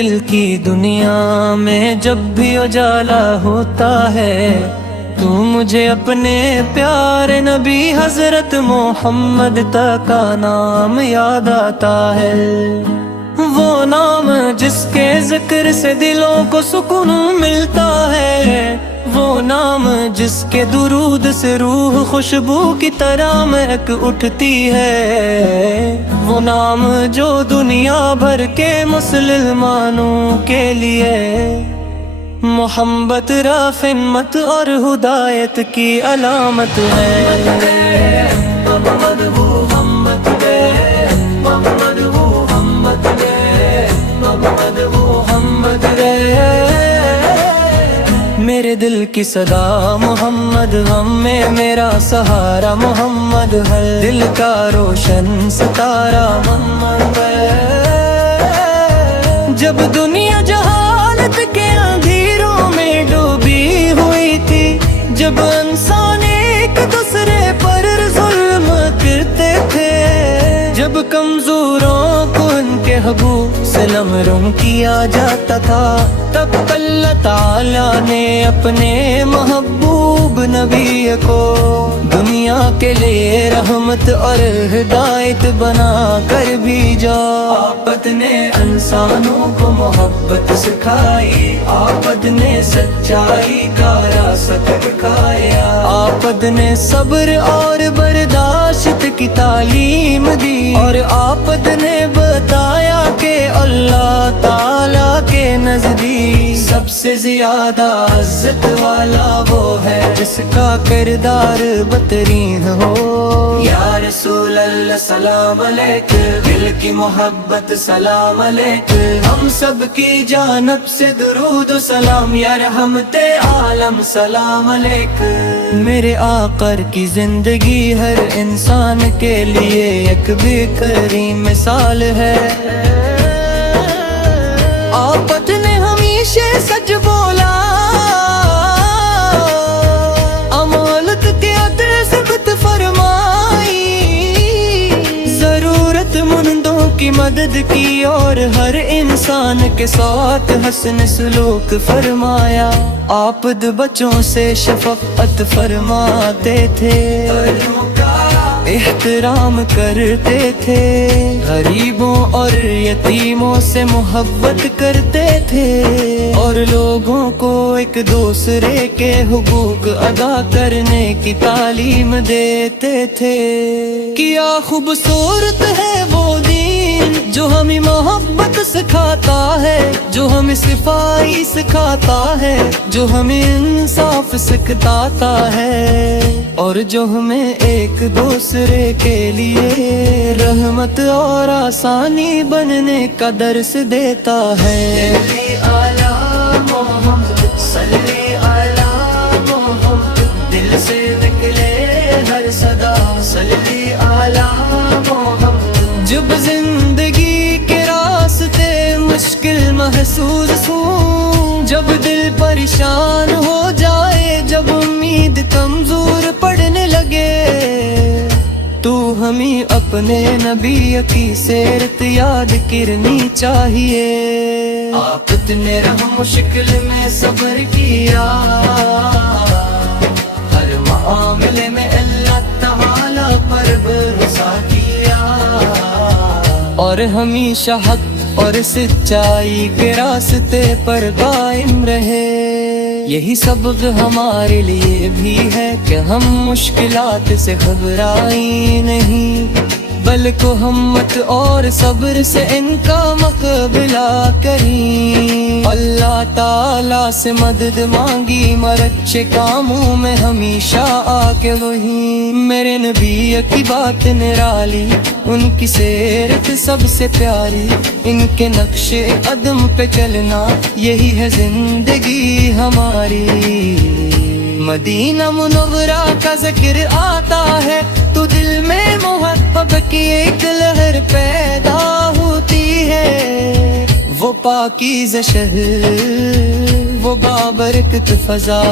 دل کی دنیا میں جب بھی اجالا ہوتا ہے تو مجھے اپنے پیارے نبی حضرت محمد کا نام یاد آتا ہے۔ وہ نام جس کے ذکر سے دلوں کو سکون ملتا ہے، وہ نام جس کے درود سے روح خوشبو کی طرح مہک اٹھتی ہے، وہ نام جو دنیا بھر کے مسلمانوں کے لیے محبت، رحمت اور ہدایت کی علامت ہے۔ محمد محمد محمد محمد محمد محمد میرے دل کی صدا محمد، غم میں میرا سہارا محمد ہے، دل کا روشن ستارہ محمد ہے۔ جب دنیا جہالت کے اندھیروں میں ڈوبی ہوئی تھی، جب انسان ایک دوسرے پر ظلم کرتے تھے، جب کمزوروں کو ان کے حقوق سے محروم کیا جاتا تھا، تب اللہ تعالیٰ نے اپنے محبوب نبی کو دنیا کے لیے رحمت اور ہدایت بنا کر بھیجا۔ آپت نے انسانوں کو محبت سکھائی، آپت نے سچائی کا راستہ دکھایا، آپت نے صبر اور برداشت کی تعلیم دی، اور آپت نے بتایا کہ اللہ تعالیٰ کے نزدیک سب سے زیادہ عزت والا وہ ہے جس کا کردار بہترین ہو۔ یا رسول اللہ سلام علیک، دل کی محبت سلام علیک، ہم سب کی جانب سے درود و سلام، یا رحمت عالم سلام علیک۔ میرے آقا کی زندگی ہر انسان کے لیے ایک بہترین مثال ہے۔ آپت نے ہمیشہ سچ بولا، امانت کے عطر ثبت فرمائی، ضرورت مندوں کی مدد کی اور ہر انسان کے ساتھ حسن سلوک فرمایا۔ آپ بچوں سے شفقت فرماتے تھے، احترام کرتے تھے، غریبوں اور یتیموں سے محبت کرتے تھے، اور لوگوں کو ایک دوسرے کے حقوق ادا کرنے کی تعلیم دیتے تھے۔ کیا خوبصورت ہے وہ دین جو ہمیں محبت سکھاتا ہے، جو ہمیں صفائی سکھاتا ہے، جو ہمیں انصاف سکھاتا ہے، اور جو ہمیں ایک دوسرے کے لیے رحمت اور آسانی بننے کا درس دیتا ہے۔ صلی علی محمد، صلی علی محمد، دل سے نکلے ہر صدا، صلی علی محمد۔ جب زندگی کے راستے مشکل محسوس ہوں، جب دل پریشان ہو جائے، جب امید کمزور پڑنے لگے، تو ہمیں اپنے نبی کی سیرت یاد کرنی چاہیے۔ آپت نے رحم و شکل میں صبر کیا، ہر معاملے میں اللہ تعالیٰ پر بھروسہ کیا، اور ہمیشہ حق اور سچائی کے راستے پر قائم رہے۔ یہی سبق ہمارے لیے بھی ہے کہ ہم مشکلات سے گھبرائیں نہیں، بلکہ ہمت اور صبر سے ان کا مقابلہ کریں۔ اللہ تعالیٰ سے مدد مانگی، مگر اچھے کاموں میں ہمیشہ آگے وہی۔ میرے نبی کی بات نرالی، ان کی سیرت سب سے پیاری، ان کے نقش قدم پہ چلنا یہی ہے زندگی ہماری۔ مدینہ منورہ کا ذکر آتا ہے تو دل میں محبت کی ایک لہر پیدا ہوتی ہے۔ وہ پاکیزہ شہر، وہ بابرکت فضا،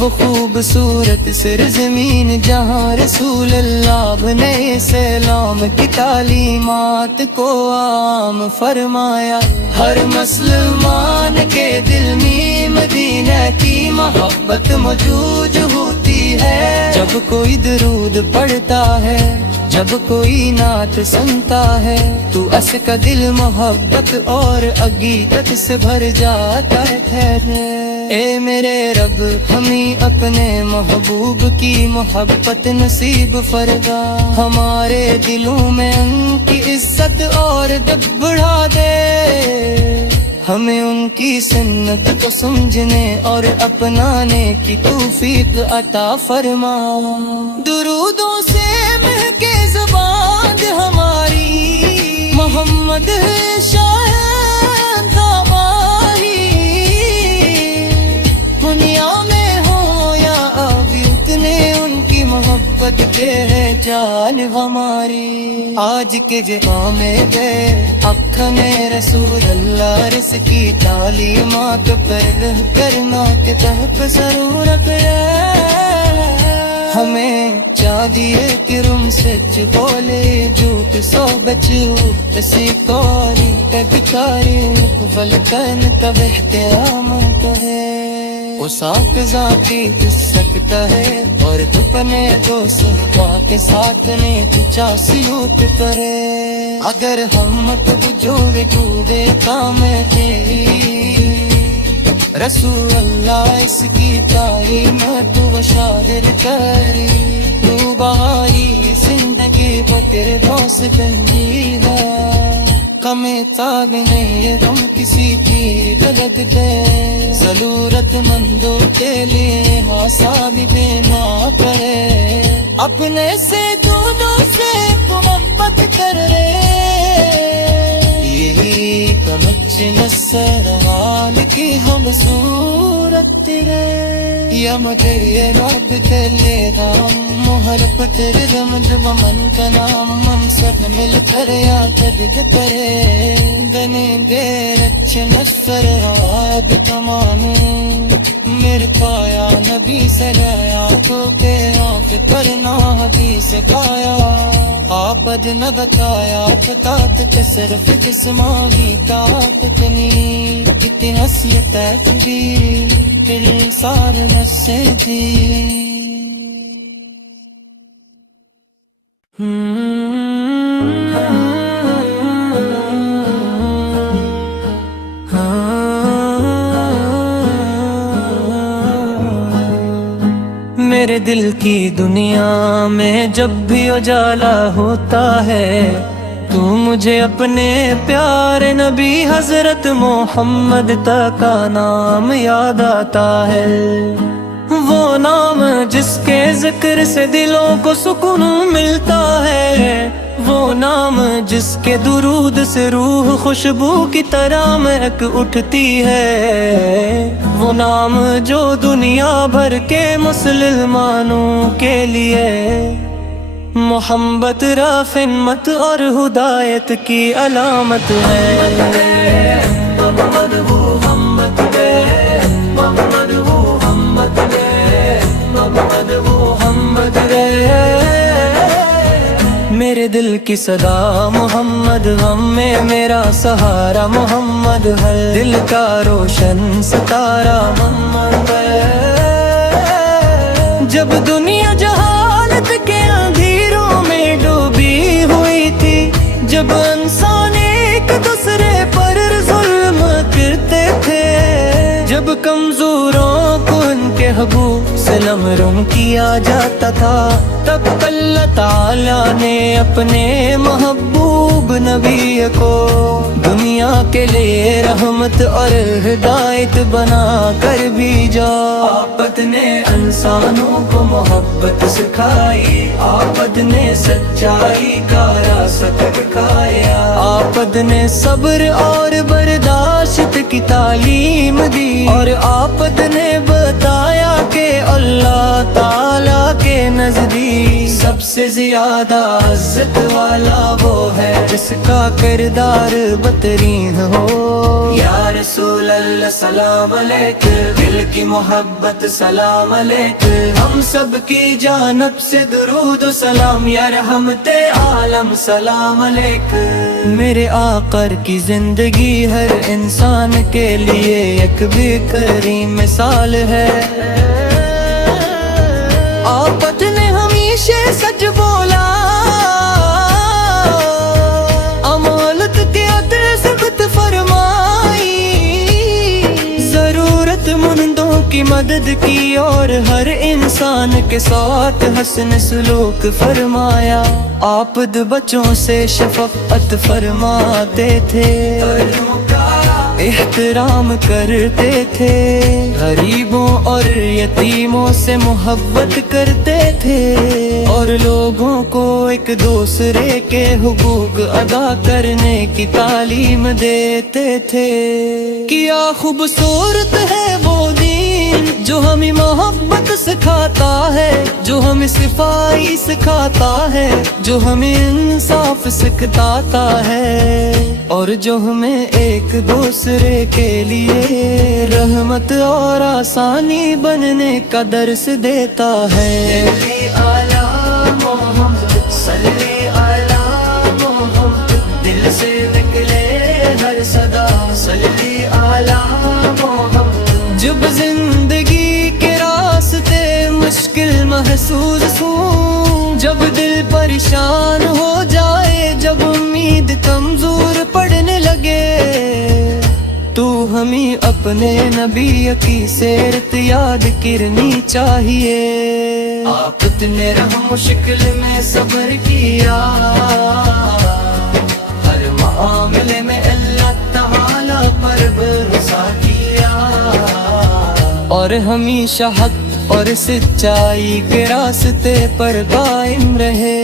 وہ خوبصورت سرزمین جہاں رسول اللہ نے اسلام کی تعلیمات کو عام فرمایا۔ ہر مسلمان کے دل میں مدینہ کی محبت موجود ہوتی ہے۔ جب کوئی درود پڑھتا ہے، جب کوئی نعت سنتا ہے، تو اس کا دل محبت اور عقیدت سے بھر جاتا ہے۔ اے میرے رب، ہمیں اپنے محبوب کی محبت نصیب فرما، ہمارے دلوں میں ان کی عزت اور ادب بڑھا دے، ہمیں ان کی سنت کو سمجھنے اور اپنانے کی توفیق عطا فرما۔ درودوں سے مہکے زبان ہماری، محمد شاہد گواہی، دنیا میں ہو یا ابھی اتنے ان کی محبت کے ہے جان ہماری۔ آج کے جہاں میں بے اکھنے رسول اللہ رس کی تعلیمات پر رہ کرنا کے تحت ضرورت ہے۔ ہمیں چاہیے کہ رم سچ بولے، جھوٹ سو بچو، اسی کوری کبکاری مقبل کن کب احترام ہے۔ اساک ذاتی دس سکتا ہے اور دپنے دو صحبہ کے ساتھ نے کچا سلوک کرے۔ اگر ہم تب جوڑے کودے کام تیری، رسول اللہ اس کی تعلیمات و شاعر کری، تو بہاری زندگی بتر دوست بنی ہے۔ کمیں تاب نہیں تم کسی کی غلط دے، ضرورت مندوں کے لیے حساب بھی نہ کرے، اپنے سے دونوں سے محبت کر رہے، یہی کمچ نصر حال کی ہم صورت تیرے، یا مجھے یہ رب تیرے نام مہر پتر رمج ومن کا نام، ہم سب مل کر یا تدگ کرے، دنے دیر اچھے نصر حال تمام، میرے پایا نبی سے لیا تو پہ آنکھ کرنا حدیث کھایا، آپد نہ بتایا فتات کے صرف جسمانی طاقت نہیں، کتنی حسیت ہے تیری دل سار نسے دی۔ میرے دل کی دنیا میں جب بھی اجالا ہوتا ہے، تو مجھے اپنے پیارے نبی حضرت محمد تک کا نام یاد آتا ہے، وہ نام جس کے ذکر سے دلوں کو سکون ملتا ہے، وہ نام جس کے درود سے روح خوشبو کی طرح مہک اٹھتی ہے، وہ نام جو دنیا بھر کے مسلمانوں کے لیے محبت رافت اور ہدایت کی علامت ہے۔ محمد محمد محمد محمد محمد محمد میرے دل کی صدا محمد، غم میں میرا سہارا محمد، ہر دل کا روشن ستارہ محمد ہے۔ جب دنیا جہالت کے اندھیروں میں ڈوبی ہوئی تھی، جب انسان ایک دوسرے پر ظلم کرتے تھے، جب کمزوروں کو ان کے حقوق سے محروم کیا جاتا تھا، تب اللہ تعالیٰ نے اپنے محبوب نبی کو دنیا کے لیے رحمت اور ہدایت بنا کر بھیجا۔ آپت نے انسانوں کو محبت سکھائی، آپت نے سچائی کا راستہ دکھایا، آپت نے صبر اور برداشت کی تعلیم دی، اور آپت نے بتایا کہ اللہ تعالیٰ کے نزدیک سب سے زیادہ عزت والا وہ ہے جس کا کردار بہترین ہو۔ یا رسول اللہ سلام علیک، دل کی محبت سلام علیک، ہم سب کی جانب سے درود و سلام، یا رحمت عالم سلام علیک۔ میرے آقا کی زندگی ہر انسان کے لیے ایک بہترین مثال ہے۔ آپت نے ہمیشہ سچ بولا، امانت کے عطر سخت فرمائی، ضرورت مندوں کی مدد کی اور ہر انسان کے ساتھ حسن سلوک فرمایا۔ آپ بچوں سے شفقت فرماتے تھے، احترام کرتے تھے، غریبوں اور یتیموں سے محبت کرتے تھے، اور لوگوں کو ایک دوسرے کے حقوق ادا کرنے کی تعلیم دیتے تھے۔ کیا خوبصورت ہے وہ دین جو ہمیں محبت سکھاتا ہے، جو ہمیں صفائی سکھاتا ہے، جو ہمیں انصاف سکھاتا ہے، اور جو ہمیں ایک دوسرے کے لیے رحمت اور آسانی بننے کا درس دیتا ہے۔ صلی علی محمد، دل سے نکلے ہر صدا، صلی علی محمد۔ جب زندگی کے راستے مشکل محسوس ہوں، جب دل پریشان ہو جائے، جب امید کمزور پڑنے لگے، تو ہمیں اپنے نبی کی سیرت یاد کرنی چاہیے۔ آپت نے رحم مشکل میں صبر کیا، ہر معاملے میں اللہ تعالی پر بھروسہ کیا، اور ہمیشہ حق اور سچائی کے راستے پر قائم رہے۔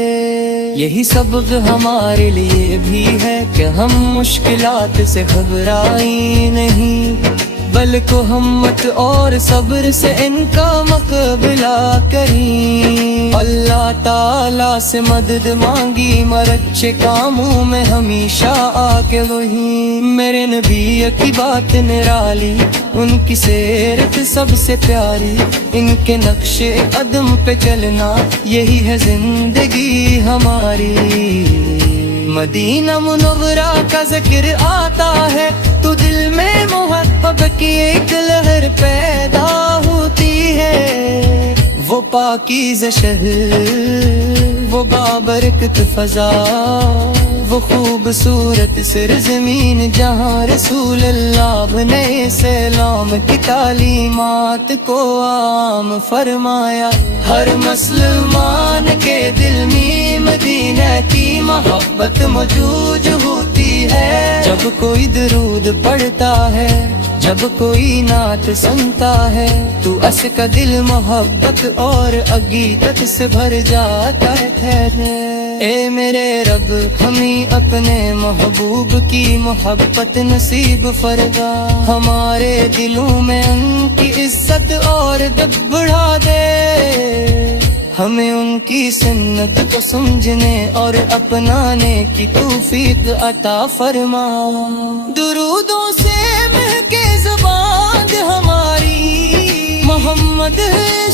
یہی سبق ہمارے لیے بھی ہے کہ ہم مشکلات سے گھبرائیں نہیں، بلکہ ہمت اور صبر سے ان کا مقابلہ کریں۔ اللہ تعالیٰ سے مدد مانگی، مرچے کاموں میں ہمیشہ آگے وہی۔ میرے نبی کی بات نرالی، ان کی سیرت سب سے پیاری، ان کے نقش قدم پہ چلنا یہی ہے زندگی ہماری۔ مدینہ منورہ کا ذکر آتا ہے تو دل میں محبت کی ایک لہر پیدا ہوتی ہے۔ وہ پاکیزہ شہر، وہ بابرکت فضا، وہ خوبصورت سرزمین جہاں رسول اللہ نے اسلام کی تعلیمات کو عام فرمایا۔ ہر مسلمان کے دل میں مدینہ کی محبت موجود ہوتی ہے۔ جب کوئی درود پڑھتا ہے، جب کوئی نعت سنتا ہے، تو اس کا دل محبت اور عقیدت سے بھر جاتا ہے۔ اے میرے رب، ہمیں اپنے محبوب کی محبت نصیب فرما، ہمارے دلوں میں ان کی عزت اور دب بڑھا دے، ہمیں ان کی سنت کو سمجھنے اور اپنانے کی توفیق عطا فرما۔ درودوں سے مہکے زبان ہماری، محمد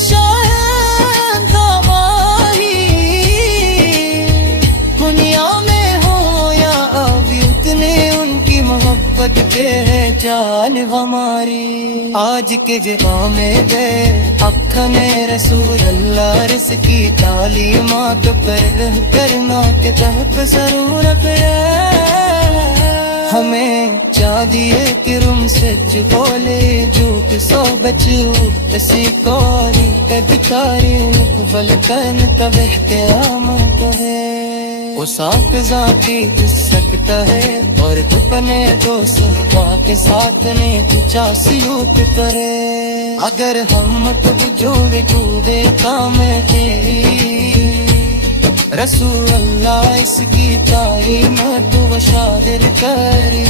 شاہد کا ماہی، دنیا میں ہو یا ابھی اتنے ان کی محبت کے ہے جان ہماری۔ آج کے جہاں میں گئے اکھنے رسول اللہ، رس کی تعلیمات پر رہ کرنا کے تحت ضرور ہمیں چاہیے کہ رم سچ بولے، جھوٹ سو بچو اسی کوری کبھی تاریخ بلکن تب احترام ہے۔ وہ صاف ذاتی دس سکتا ہے اور اپنے دوست کے ساتھ نے تجھا سلوک کرے۔ اگر ہم جو وجودے کام تیری، رسول اللہ اس کی تعلیمات و شادر کری،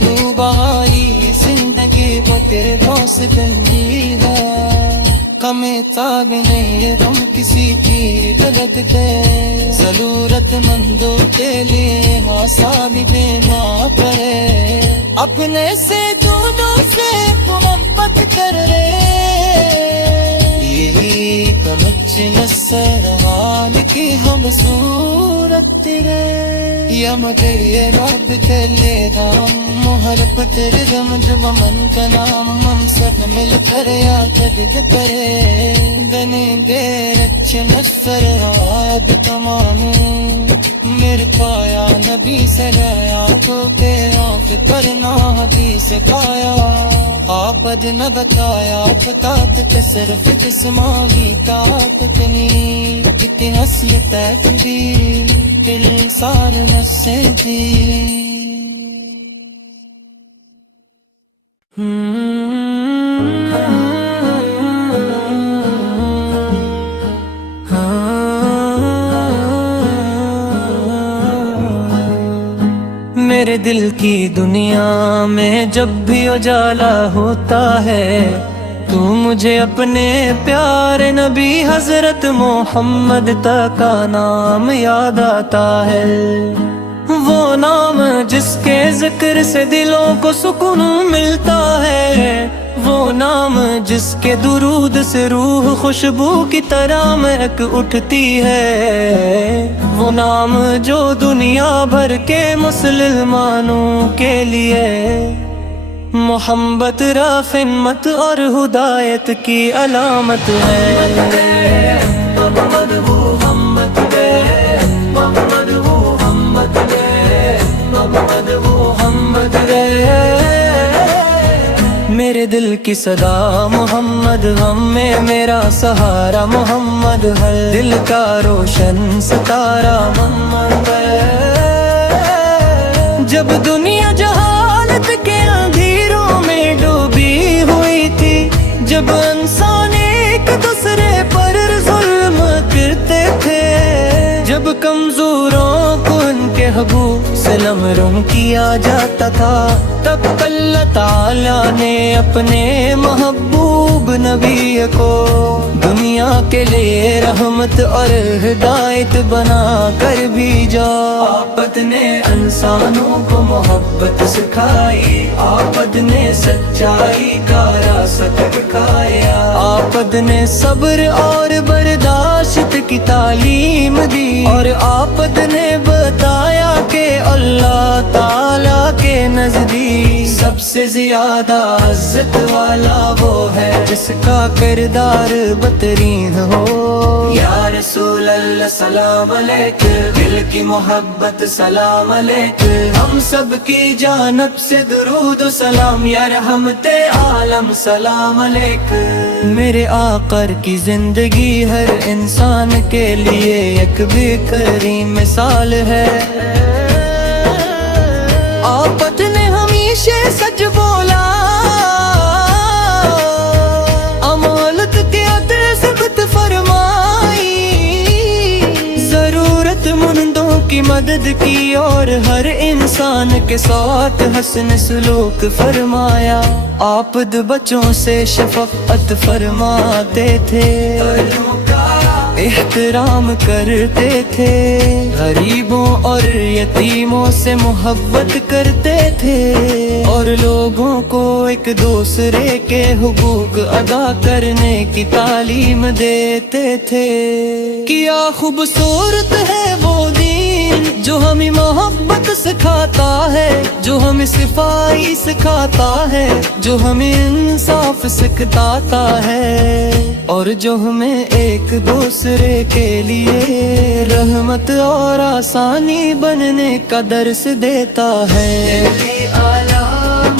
تو بہائی زندگی بکر دوست گنجی ہے۔ ہمیں تاگ نہیں ہم کسی کی غلط تھے، ضرورت مندوں کے لیے آسانی بے ماں کرے، اپنے سے دونوں سے محبت کر رہے، یہی کمچ نصر حال کی ہم صورت تیرے، یا مگر یہ رب تیرے نام محربت رغم جو من کا نام ہم سب مل کر یا قدد کرے، بنے دیر اچھے نصر آب تمام میرے پایا نبی سے ریا تو کے آنکھ کرنا حدیث پایا، آپد نہ بتایا فتات کے صرف جسمانی طاقت نہیں، کتنی حسیت ہے تیری دل سار نسے دی۔ میرے دل کی دنیا میں جب بھی اجالا ہوتا ہے تو مجھے اپنے پیارے نبی حضرت محمد تک کا نام یاد آتا ہے، وہ نام جس کے ذکر سے دلوں کو سکون ملتا ہے، وہ نام جس کے درود سے روح خوشبو کی طرح مہک اٹھتی ہے، وہ نام جو دنیا بھر کے مسلمانوں کے لیے محبت رافت اور ہدایت کی علامت ہے۔ محمد محمد محمد محمد محمد محمد میرے دل کی صدا محمد، غم میں میرا سہارا محمد، ہر دل کا روشن ستارہ محمد ہے، جب دنیا جہالت کے اندھیروں میں ڈوبی ہوئی تھی، جب انسان ایک دوسرے پر ظلم کرتے تھے، جب کمزوروں کو ان کے حقوق سے محروم کیا جاتا تھا، تب اللہ تعالیٰ نے اپنے محبوب نبی کو دنیا کے لیے رحمت اور ہدایت بنا کر بھیجا۔ آپت نے انسانوں کو محبت سکھائی، آپت نے سچائی کا راستہ دکھایا، آپت نے صبر اور برداشت کی تعلیم دی، اور آپت نے بتایا کہ اللہ تعالیٰ کے نزدیک سب سے زیادہ عزت والا وہ ہے جس کا کردار بہترین ہو۔ یا رسول اللہ سلام علیک، دل کی محبت سلام علیک، ہم سب کی جانب سے درود و سلام، یا رحمت عالم سلام علیک۔ میرے آقا کی زندگی ہر انسان کے لیے ایک بہترین مثال ہے، آپت نے ہمیشہ سچ بولا، امانت کے عطر ثبت فرمائی، ضرورت مندوں کی مدد کی اور ہر انسان کے ساتھ حسن سلوک فرمایا، آپد بچوں سے شفقت فرماتے تھے، احترام کرتے تھے، غریبوں اور یتیموں سے محبت کرتے تھے، اور لوگوں کو ایک دوسرے کے حقوق ادا کرنے کی تعلیم دیتے تھے۔ کیا خوبصورت ہے وہ دین جو ہمیں محبت سکھاتا ہے، جو ہمیں صفائی سکھاتا ہے، جو ہمیں انصاف سکھاتا ہے، اور جو ہمیں ایک دوسرے کے لیے رحمت اور آسانی بننے کا درس دیتا ہے۔ صلی علی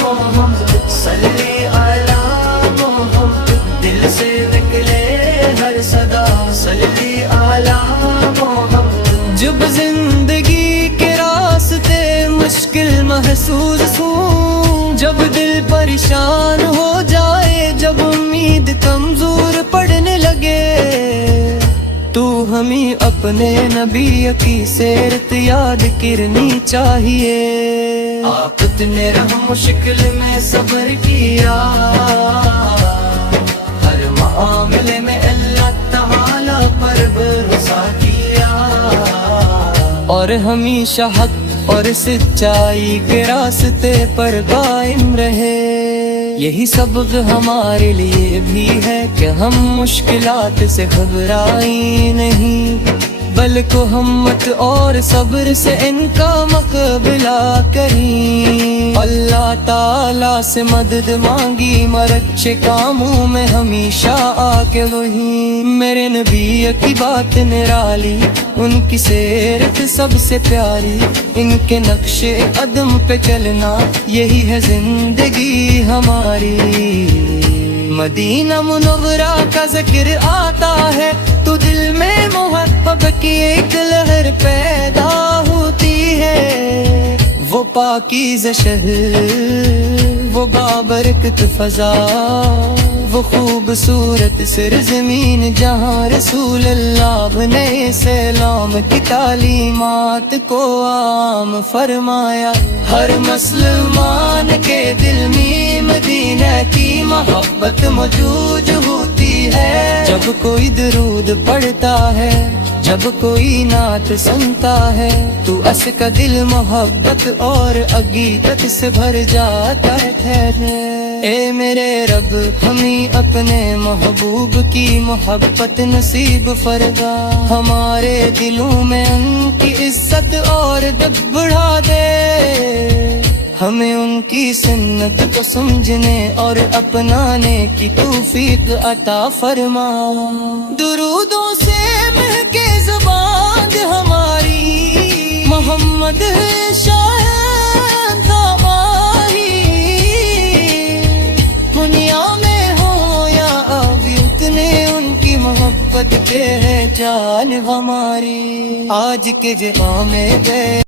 محمد، صلی علی محمد، دل سے نکلے ہر صدا، صلی علی محمد، جب زندگی کے راستے مشکل محسوس ہوں، جب دل پریشان ہو جائے، جب امید کمزور پڑنے لگے، تو ہمیں اپنے نبی کی سیرت یاد کرنی چاہیے۔ آپت نے رحم و شکل میں صبر کیا، ہر معاملے اور ہمیشہ حق اور سچائی کے راستے پر قائم رہے۔ یہی سبق ہمارے لیے بھی ہے کہ ہم مشکلات سے گھبرائیں نہیں، بلکہ ہمت اور صبر سے ان کا مقابلہ کریں۔ اللہ تعالیٰ سے مدد مانگی مر اچھے کاموں میں ہمیشہ آگے وہی۔ میرے نبی کی بات نرالی، ان کی سیرت سب سے پیاری، ان کے نقش قدم پہ چلنا یہی ہے زندگی ہماری۔ مدینہ منورہ کا ذکر آتا ہے تو دل میں محبت کی ایک لہر پیدا ہوتی ہے۔ وہ پاکیزہ شہر، وہ بابرکت فضا، وہ خوبصورت سرزمین جہاں رسول اللہ نے اسلام کی تعلیمات کو عام فرمایا۔ ہر مسلمان کے دل میں مدینہ کی محبت موجود ہوتی ہے۔ جب کوئی درود پڑھتا ہے، جب کوئی نعت سنتا ہے، تو اس کا دل محبت اور عقیدت سے بھر جاتا ہے۔ اے میرے رب، ہمیں اپنے محبوب کی محبت نصیب فرما، ہمارے دلوں میں ان کی عزت اور ادب بڑھا دے۔ ہمیں ان کی سنت کو سمجھنے اور اپنانے کی توفیق عطا فرما۔ درودوں سے مہکے زبان ہماری، محمد شاہد ہماری، دنیا میں ہو یا ابھی اتنے ان کی محبت پہ ہے جان ہماری۔ آج کے جہاں میں گئے